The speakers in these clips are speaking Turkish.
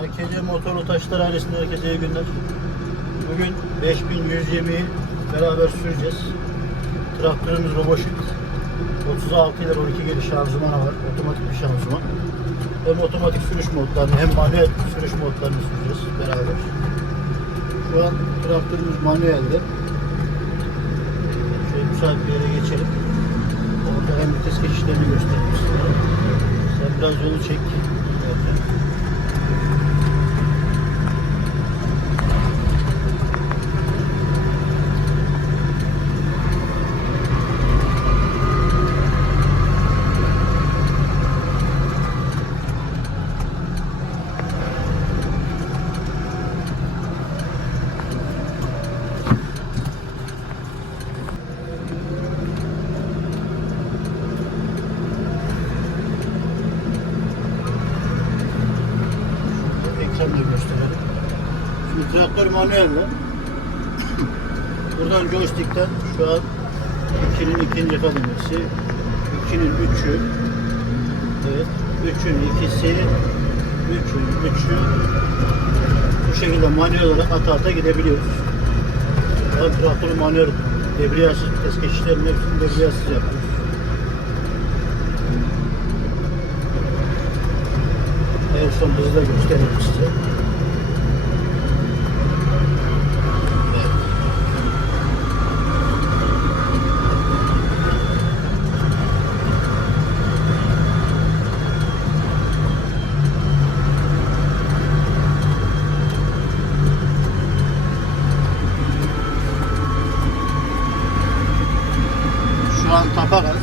AKC Motorlu Taşlar ailesinde herkese iyi günler. Bugün 5120'yi beraber süreceğiz. Traktörümüz Roboşit. 36 ile 12 geliş şanzımanı var. Otomatik bir şanzıman. Hem otomatik sürüş modlarını hem manuel sürüş modlarını süreceğiz beraber. Şu an traktörümüz manuelde. Şöyle müsait bir yere geçelim. Orada hem vites geçişlerini göstereyim size. Sen biraz yolu çek. Ekranda gösterelim. Şimdi traktör manuelde. Buradan joystick'ten şu an 2'nin ikinci kademesi, 2'nin 3'ü, evet, 3'ün ikisi, 3'ün 3'ü bu şekilde manuel olarak ata ata gidebiliyoruz. Yani traktörü manuel debriyajsız vites geçişlerinin hepsini debriyajsız yapıyoruz. En son hızı da göstereyim size. Evet. Şu an tapa gaz.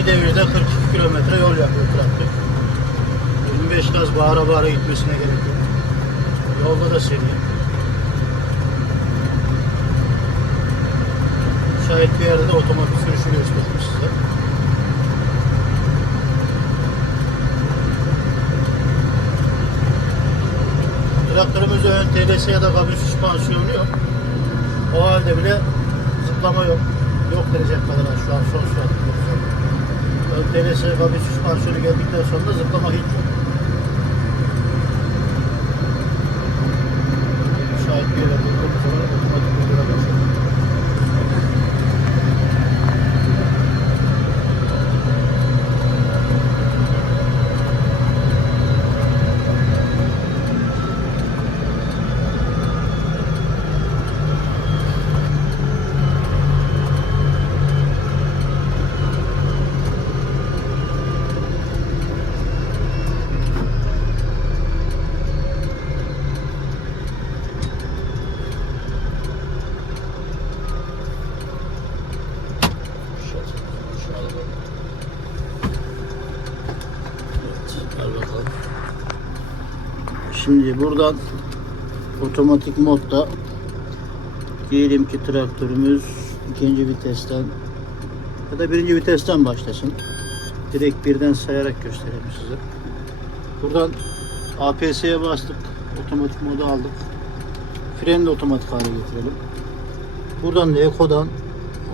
...20 devirde 42 kilometre yol yapıyor traktör. 25 gaz bağıra bağıra gitmesine gerek yok. Yolda da seri. Müsait bir yerde de otomatik sürüşü göstereyim size. Traktörümüzde ön TLS ya da kabin süspansiyonu yok. O halde bile zıplama yok. Yok denecek kadar şu an son sürat. Ön TLS kabin süspansiyonu geldikten sonra zıplama hiç yok. Müsait bir yere bulduğumuz zaman otomatik moduna başlıyor. Evet, al bakalım. Şimdi buradan otomatik modda diyelim ki traktörümüz ikinci vitesten ya da birinci vitesten başlasın. Direkt birden sayarak göstereyim size. Buradan APS'ye bastık. Otomatik modu aldık. Freni de otomatik hale getirelim. Buradan da Eko'dan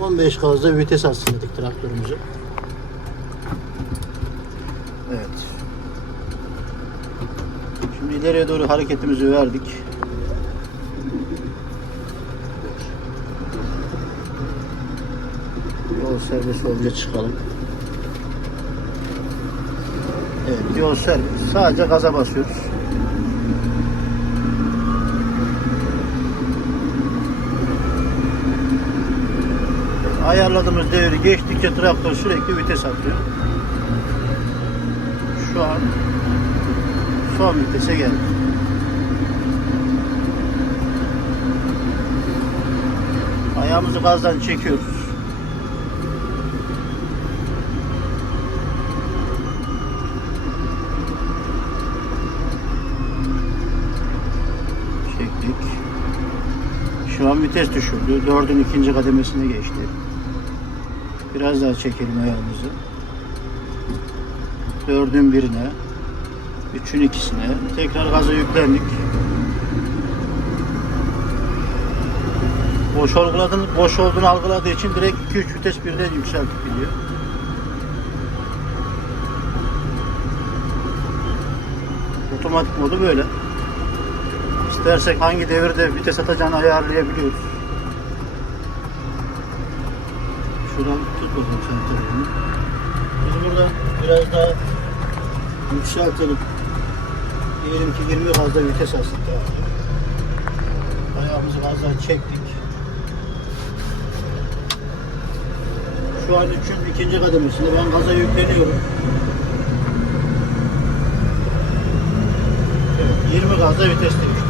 15 gazda vites atsın dedik traktörümüzü. Evet. İleriye doğru hareketimizi verdik. Yol servisi olunca çıkalım. Evet, yol servis. Sadece gaza basıyoruz. Ayarladığımız devri geçtikçe traktör sürekli vites atıyor. Şu an son vitese geldi. Ayağımızı gazdan çekiyoruz. Çektik. Şu an vites düşürdü. Dördün ikinci kademesine geçti. Biraz daha çekelim ayağımızı. Dördün birine. Üçün ikisine. Tekrar gaza yüklendik. Boş algıladığını, boş olduğunu algıladığı için direkt 2-3 vites birden yükseltip gidiyor. Otomatik modu böyle. İstersek hangi devirde vites atacağını ayarlayabiliyoruz. Şuradan tut bakalım sen telefonu. Biz burada biraz daha yükseltelim. Diyelim ki 20 gazda vites alsın traktör. Ayağımızı gazdan çektik. Şu an üçün ikinci kademesinde ben gaza yükleniyorum. Evet, 20 gazda vites değişti.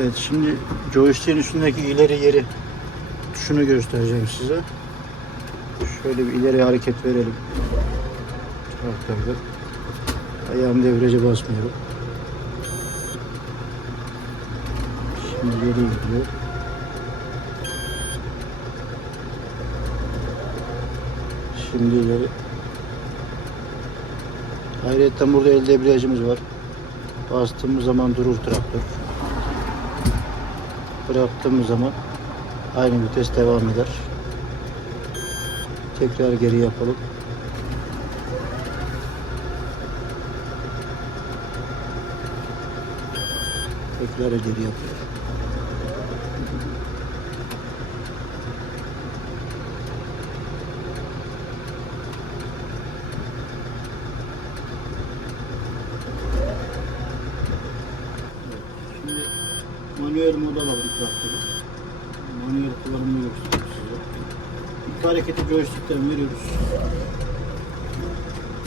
Evet şimdi joystick'in üstündeki ileri yeri şunu göstereceğim size. Şöyle bir ileri hareket verelim. Traktörde. Ayağım devrece basmıyorum. Şimdi geri gidiyor. Şimdi ileri. Ayrıca burada el debriyajımız var. Bastığımız zaman durur traktör. Bıraktığımız zaman aynı vites devam eder. Tekrar geri yapalım. Tekrar geri yapıyor. Şimdi manuel traktörü. Manuel kullanımını göstereyim size. İlk hareketi joystick'ten veriyoruz.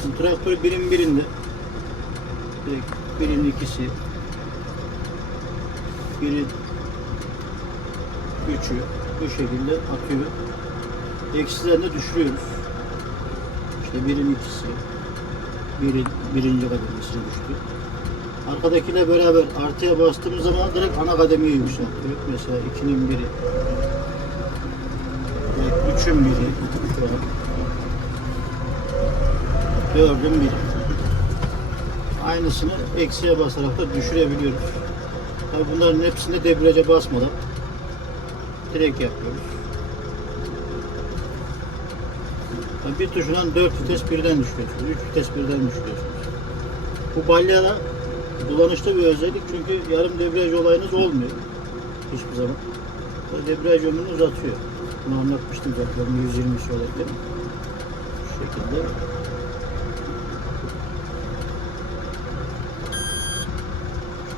Şimdi traktör birim birinde. Direkt birin ikisi. Biri üçü bu şekilde atıyor. Eksilerini düşürüyoruz. İşte birin ikisi. Birin, birinci kademesine düştü. Arkadakiyle beraber artıya bastığımız zaman direkt ana kademeye yükseltiyor. Mesela 2'nin biri. Evet, 3'ün biri. 4'ün biri. Aynısını eksiye basarak da düşürebiliyoruz. Tabii bunların hepsinde debriyaja basmadan direkt yapıyoruz. Bir tuşundan 4 vites birden düşürüyorsunuz. 3 vites birden düşürüyorsunuz. Bu balyada kullanışlı bir özellik çünkü yarım debriyaj olayınız olmuyor hiçbir zaman. Debriyaj ömrünü uzatıyor. Bunu anlatmıştım zaten 120 olayken. Şu şekilde.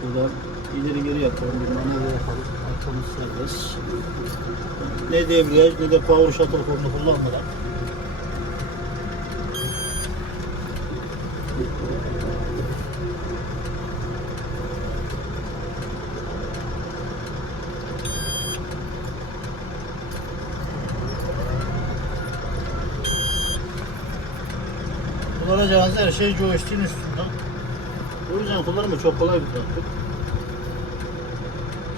Şuradan ileri geri yapalım, bir manevra yapalım. Arkamız serbest. Ne debriyaj ne de power shuttle kolunu kullanmadan Kullanacağınız her şey joystick'in üstünde. O yüzden kullanımı çok kolay bir traktör.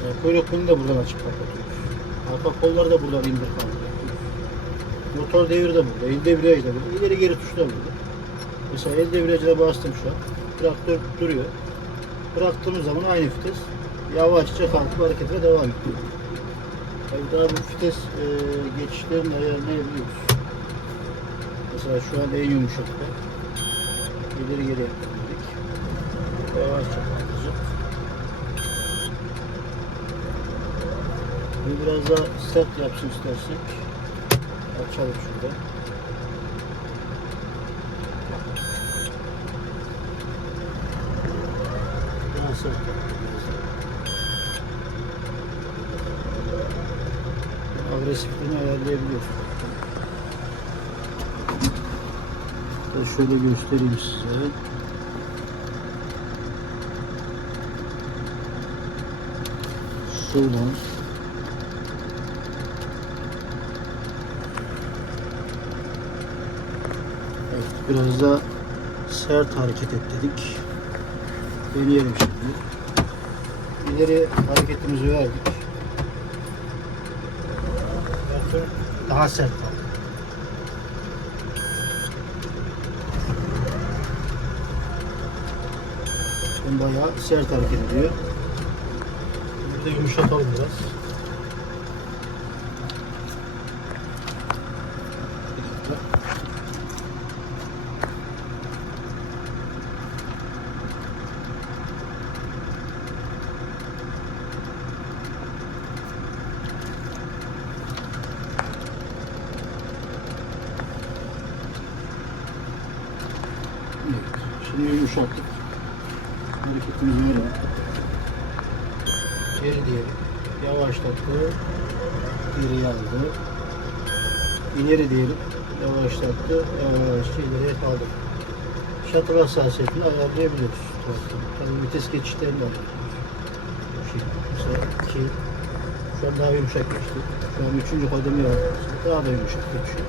Yani kuyruk de buradan açıp kapatıyoruz. Arka kolları da buradan indir kaldırıyoruz. Motor devri de burada, el debriyaj da burada, ileri geri tuş da burada. Mesela el debriyajına bastım şu an. Traktör duruyor. Bıraktığımız zaman aynı vites. Yavaşça kalkıp harekete devam ediyor. Tabii daha bu vites e, geçişlerini ayarlayabiliyoruz. Mesela şu an en yumuşakta. İleri geri dedik. Yavaşça kalkacak. Bunu biraz daha sert yapsın istersek. Açalım şurada. Daha sert. Agresifliğini ayarlayabiliyorsun. Hatta şöyle göstereyim size. Soldan Evet, biraz da sert hareket et dedik. Deneyelim şimdi. İleri hareketimizi verdik. Daha sert. Bayağı sert hareket ediyor. Burada yumuşatalım biraz. Bir dakika. Şimdi yumuşattık. Böyle. Geri. Yavaşlattı. Geri aldı. İleri diyelim. Yavaşlattı. Yavaşça ileriye kaldı. Şatır hassasiyetini ayarlayabiliyoruz. Tabii vites geçişlerini ayarlıyoruz. Bu şekilde. Mesela iki, şu an daha yumuşak geçti. Şu an üçüncü kademe yapıyoruz. Daha da yumuşak geçiyor.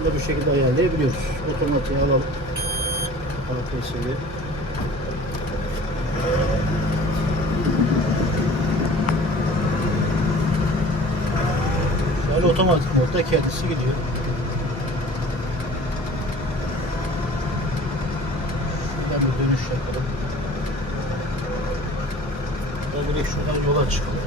Bunu bu şekilde ayarlayabiliyoruz. Otomatiğe alalım. APS'yi. Şöyle otomatik modda kendisi gidiyor. Şuradan bir dönüş yapalım. Burada direkt şuradan yola çıkalım.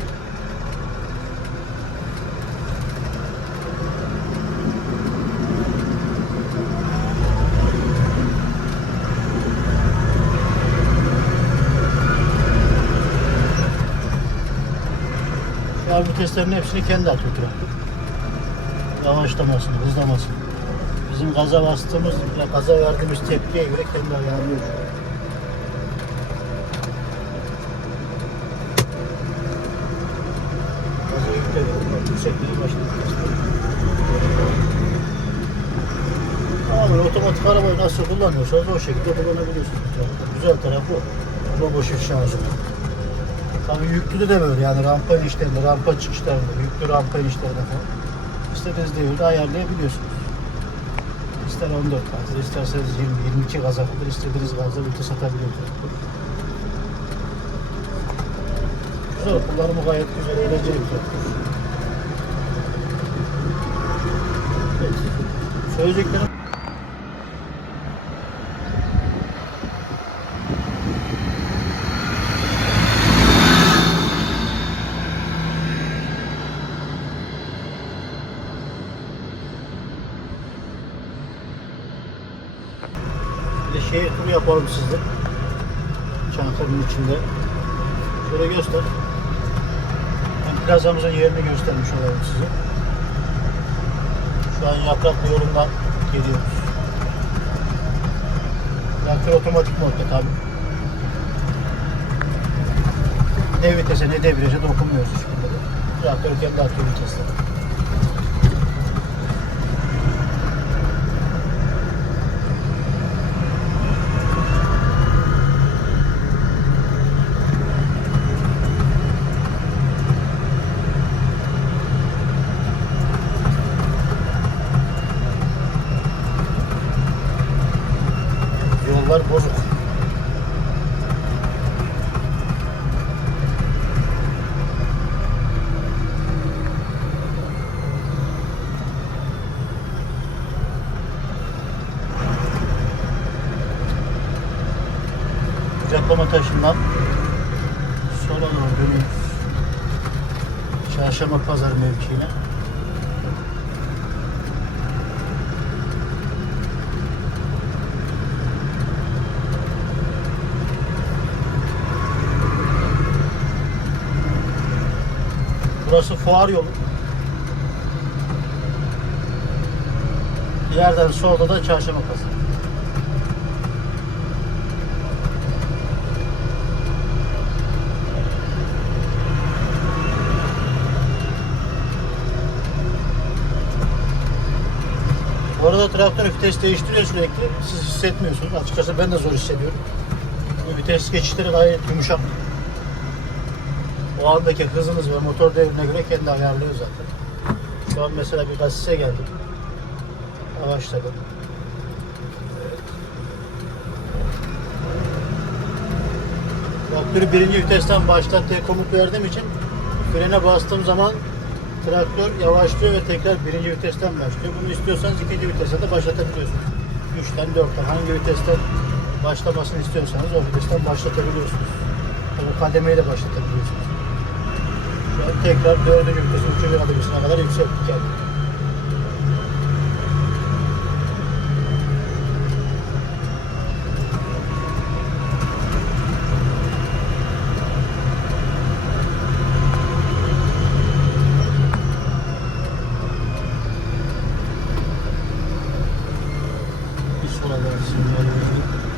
Şu an viteslerin hepsini kendi atıyor traktör. Yavaşlamasını, hızlamasını. Bizim gaza bastığımız, ya gaza verdiğimiz tepkiye göre kendi ayarlıyor. Gaza otomatik arabayı nasıl kullanıyorsanız o şekilde kullanabiliyorsunuz. Güzel tarafı o. Robo shift şanzıman. Tabii yüklü de böyle yani rampa inişlerinde, rampa çıkışlarında, yüklü rampa inişlerinde falan. İstediğiniz devirde ayarlayabiliyorsunuz. İster 14 gazdır, isterseniz 20, 22 gaza kadar istediğiniz gazda vites atabiliyorsunuz. Güzel, kullanımı gayet güzel, eğlenceli. Evet. Söyleyeceklerim Bir turu yapalım sizde. Çankırı'nın içinde. Şöyle göster. Ben plazamızın yerini göstermiş olalım size. Şu an yapraklı yolundan geliyoruz. Traktör otomatik modda tabi. Ne vitese ne debriyaja dokunmuyoruz hiçbirinde de. Traktör kendi atıyor vitesleri. Kucaklama taşından sola doğru dönüyoruz. Çarşamba pazar mevkiine. Burası fuar yolu. İleriden solda da çarşamba pazarı. Orada traktör vites değiştiriyor sürekli. Siz hissetmiyorsunuz. Açıkçası ben de zor hissediyorum. Bu vites geçişleri gayet yumuşak. O andaki hızınız ve motor devrine göre kendi ayarlıyor zaten. Şu an mesela bir gasise geldim. Yavaşladım. Traktörü birinci vitesten başlat diye komut verdiğim için frene bastığım zaman traktör yavaşlıyor ve tekrar birinci vitesten başlıyor. Bunu istiyorsanız ikinci viteste de başlatabiliyorsunuz. 3'ten 4'ten hangi vitesten başlamasını istiyorsanız o vitesten başlatabiliyorsunuz. O kademeyi de başlatabiliyorsunuz. Şu an tekrar dördüncü vitesin üçüncü kademesine kadar yükselttik yani. Bir sola doğru sinyal verelim.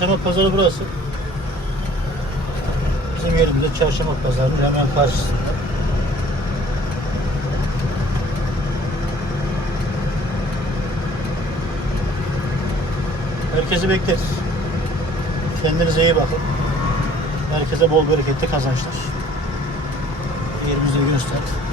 Çarşamba pazarı burası. Bizim yerimizde çarşamba pazarının hemen karşısında. Herkesi bekleriz. Kendinize iyi bakın. Herkese bol bereketli kazançlar. Yerimizi göster.